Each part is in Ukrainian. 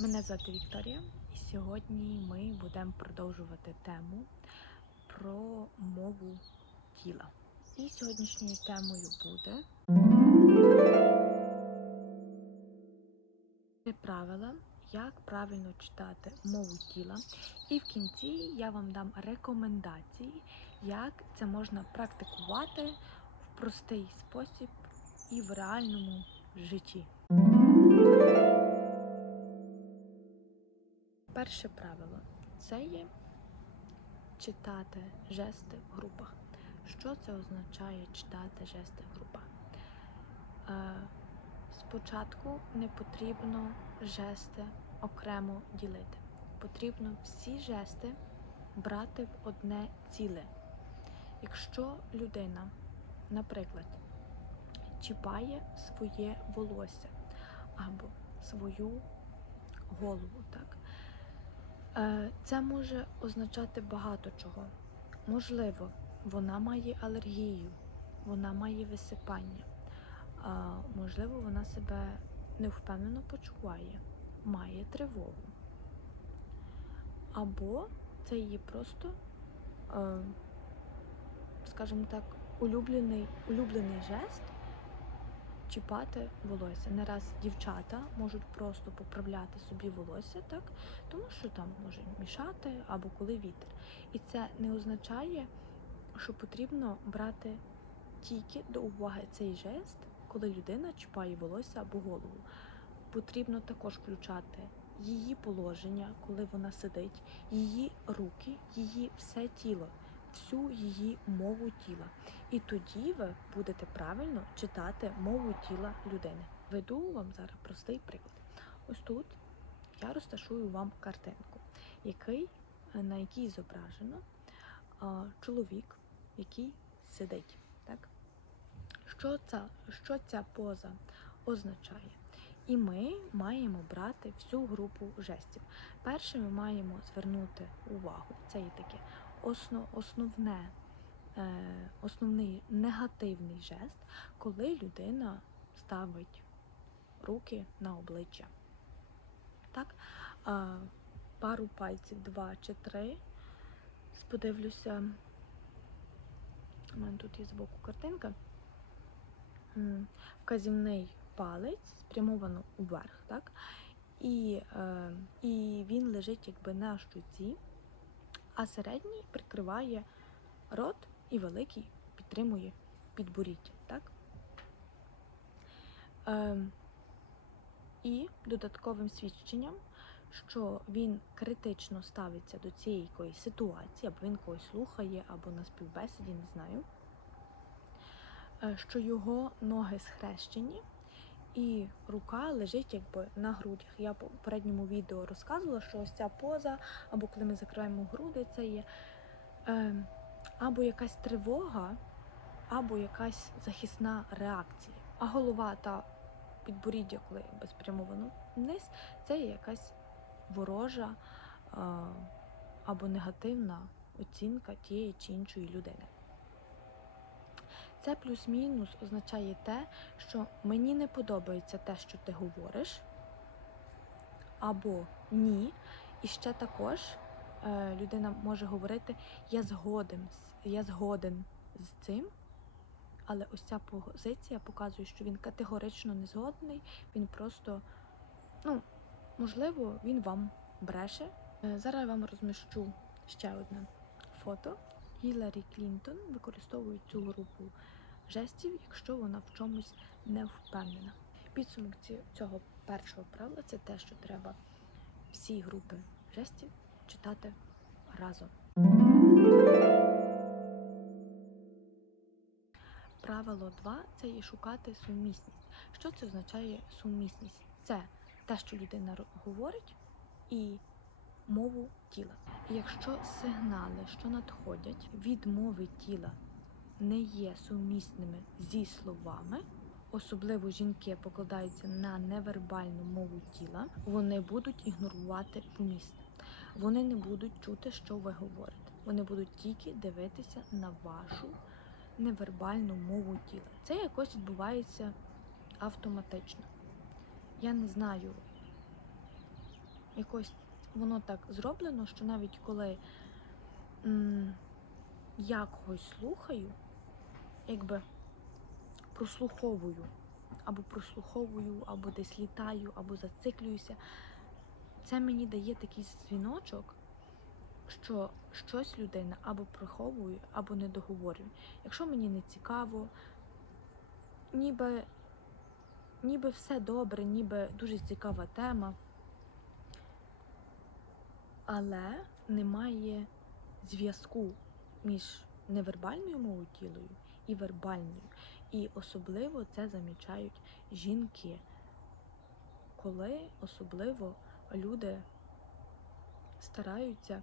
Мене звати Вікторія, і сьогодні ми будемо продовжувати тему про мову тіла. І сьогоднішньою темою буде правила, як правильно читати мову тіла. І в кінці я вам дам рекомендації, як це можна практикувати в простий спосіб і в реальному житті. Перше правило – це є читати жести в групах. Що це означає читати жести в групах? Спочатку не потрібно жести окремо ділити. Потрібно всі жести брати в одне ціле. Якщо людина, наприклад, чіпає своє волосся або свою голову, так, це може означати багато чого. Можливо, вона має алергію, вона має висипання, можливо, вона себе невпевнено почуває, має тривогу. Або це її просто, скажімо так, улюблений жест чіпати волосся. Не раз дівчата можуть просто поправляти собі волосся, так, тому що там може мішати або коли вітер. І це не означає, що потрібно брати тільки до уваги цей жест, коли людина чіпає волосся або голову. Потрібно також включати її положення, коли вона сидить, її руки, її все тіло, всю її мову тіла. І тоді ви будете правильно читати мову тіла людини. Веду вам зараз простий приклад. Ось тут я розташую вам картинку, на якій зображено чоловік, який сидить. Так? Що ця поза означає? І ми маємо брати всю групу жестів. Перше ми маємо звернути увагу, це є таке основний негативний жест, коли людина ставить руки на обличчя. Так? Пару пальців, 2 чи 3. Подивлюся, у мене тут є збоку картинка. Вказівний палець спрямовано вверх, так? І він лежить якби на щоці, а середній прикриває рот і великий підтримує підборіддя, так? І додатковим свідченням, що він критично ставиться до цієї якоїсь ситуації, або він когось слухає, або на співбесіді, не знаю, що його ноги схрещені і рука лежить якби на грудях. Я в попередньому відео розказувала, що ось ця поза, або коли ми закриваємо груди, це є або якась тривога, або якась захисна реакція. А голова та підборіддя, коли спрямовано вниз, це є якась ворожа або негативна оцінка тієї чи іншої людини. Це плюс-мінус означає те, що мені не подобається те, що ти говориш, або ні. І ще також людина може говорити я згоден з цим, але ось ця позиція показує, що він категорично не згодний, він просто, можливо, він вам бреше. Зараз я вам розміщу ще одне фото. Гіларі Клінтон використовує цю групу жестів, якщо вона в чомусь не впевнена. Підсумок цього першого правила – це те, що треба всі групи жестів читати разом. Правило 2 – це є шукати сумісність. Що це означає сумісність? Це те, що людина говорить, і мову тіла. І якщо сигнали, що надходять від мови тіла, не є сумісними зі словами, особливо жінки покладаються на невербальну мову тіла, вони будуть ігнорувати поміст. Вони не будуть чути, що ви говорите. Вони будуть тільки дивитися на вашу невербальну мову тіла. Це якось відбувається автоматично. Я не знаю, якось воно так зроблено, що навіть коли я когось слухаю, якби прослуховую, або десь літаю, або зациклююся, це мені дає такий дзвіночок, що щось людина або приховує, або не договорює. Якщо мені не цікаво, ніби все добре, ніби дуже цікава тема, але немає зв'язку між невербальною мовою тілою і вербальною. І особливо це замічають жінки, коли особливо люди стараються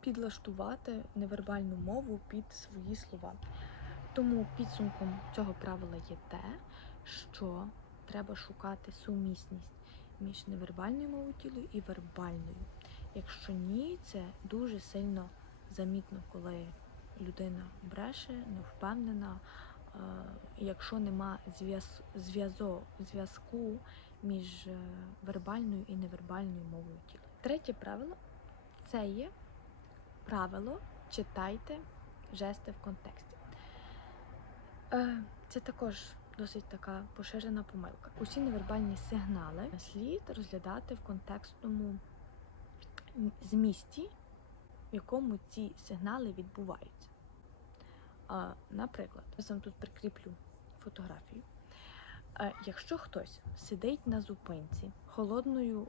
підлаштувати невербальну мову під свої слова. Тому підсумком цього правила є те, що треба шукати сумісність між невербальною мовою тіла і вербальною. Якщо ні, це дуже сильно замітно, коли людина бреше, не впевнена, якщо нема зв'язку між вербальною і невербальною мовою тіла. Третє правило – це є правило «читайте жести в контексті». Це також досить така поширена помилка. Усі невербальні сигнали слід розглядати в контекстному змісті, в якому ці сигнали відбуваються. Наприклад, я сам тут прикріплю фотографію. Якщо хтось сидить на зупинці холодною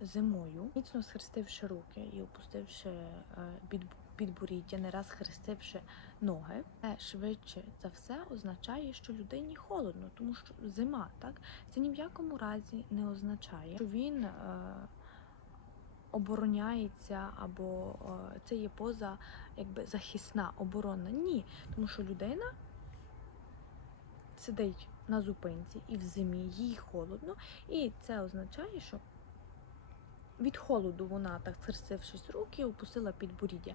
зимою, міцно схрестивши руки і опустивши підборіддя, не раз схрестивши ноги, це швидше за все означає, що людині холодно, тому що зима, так? Це ні в якому разі не означає, що він обороняється, або це є поза якби захисна, оборонна. Ні, тому що людина сидить на зупинці і в зимі, їй холодно, і це означає, що від холоду вона, так схрестившись руки, опустила підборіддя.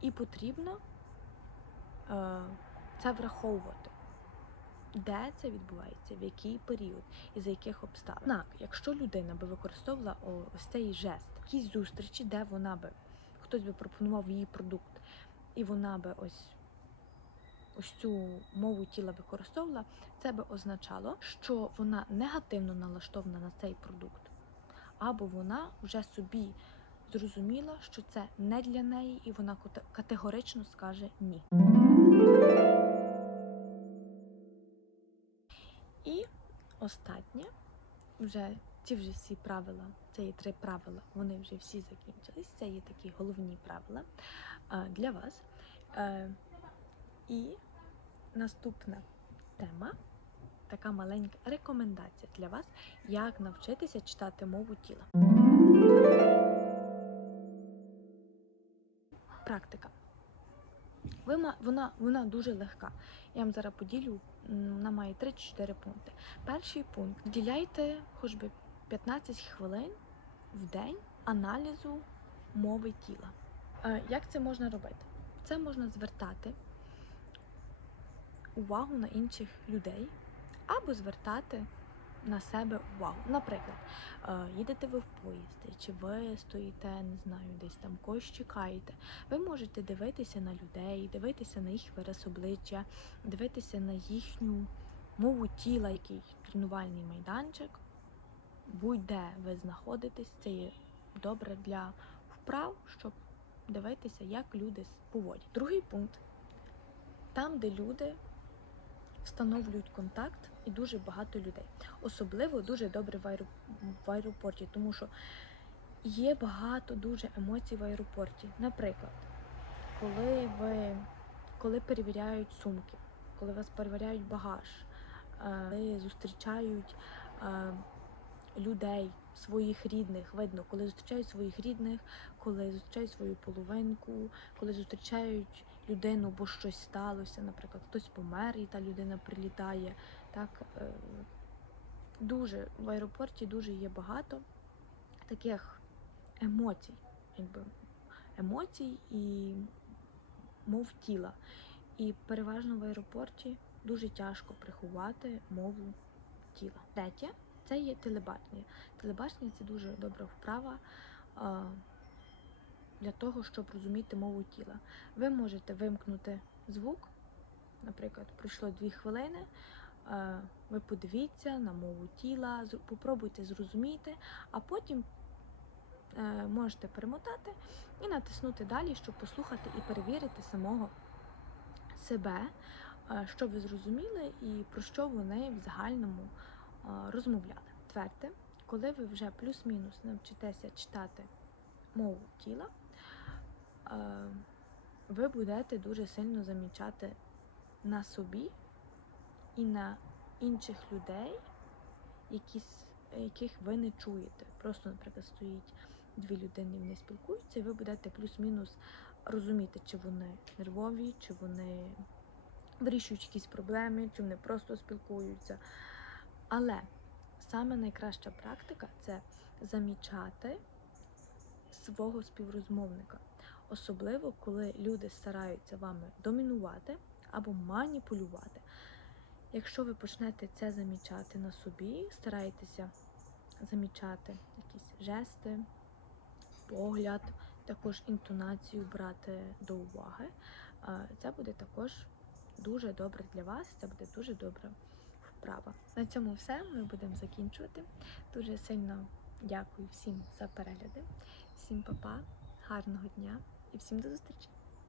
І потрібно це враховувати. Де це відбувається, в який період і за яких обставин. Однак, якщо людина би використовувала ось цей жест, якісь зустрічі, де вона би, хтось би пропонував їй продукт, і вона би ось цю мову тіла використовувала, це би означало, що вона негативно налаштована на цей продукт, або вона вже собі зрозуміла, що це не для неї, і вона категорично скаже «ні». І останнє, ці всі правила, це є 3 правила, вони вже всі закінчились, це є такі головні правила для вас. І наступна тема, така маленька рекомендація для вас, як навчитися читати мову тіла. Практика. Вона дуже легка. Я вам зараз поділю, вона має 3-4 пункти. Перший пункт. Вділяйте хоч би 15 хвилин в день аналізу мови тіла. Як це можна робити? Це можна звертати увагу на інших людей або звертати на себе увагу. Наприклад, їдете ви в поїзді, чи ви стоїте, не знаю, десь там когось чекаєте. Ви можете дивитися на людей, дивитися на їх вираз обличчя, дивитися на їхню мову тіла, який тренувальний майданчик. Будь-де ви знаходитесь, це є добре для вправ, щоб дивитися, як люди поводять. Другий пункт. Там, де люди встановлюють контакт і дуже багато людей. Особливо дуже добре в аеропорті, тому що є багато дуже емоцій в аеропорті. Наприклад, коли перевіряють сумки, коли вас перевіряють багаж, коли зустрічають людей, своїх рідних, видно, коли зустрічають своїх рідних, коли зустрічають свою половинку, коли зустрічають людину, бо щось сталося, наприклад, хтось помер і та людина прилітає. Так, дуже в аеропорті дуже є багато таких емоцій і мов тіла. І переважно в аеропорті дуже тяжко приховати мову тіла. Третє, Це є телебачення. Телебачення – це дуже добра вправа для того, щоб розуміти мову тіла. Ви можете вимкнути звук, наприклад, пройшло 2 хвилини, ви подивіться на мову тіла, попробуйте зрозуміти, а потім можете перемотати і натиснути далі, щоб послухати і перевірити самого себе, що ви зрозуміли і про що вони в загальному розмовляли. Четверте, коли ви вже плюс-мінус навчитеся читати мову тіла, ви будете дуже сильно замічати на собі і на інших людей, яких ви не чуєте. Просто, наприклад, стоїть 2 людини, вони спілкуються, і ви будете плюс-мінус розуміти, чи вони нервові, чи вони вирішують якісь проблеми, чи вони просто спілкуються. Але саме найкраща практика – це замічати свого співрозмовника. Особливо, коли люди стараються вами домінувати або маніпулювати. Якщо ви почнете це замічати на собі, старайтеся замічати якісь жести, погляд, також інтонацію брати до уваги. Це буде також дуже добре для вас, це буде дуже добра вправа. На цьому все, ми будемо закінчувати. Дуже сильно дякую всім за перегляди, всім па-па, гарного дня і всім до зустрічі!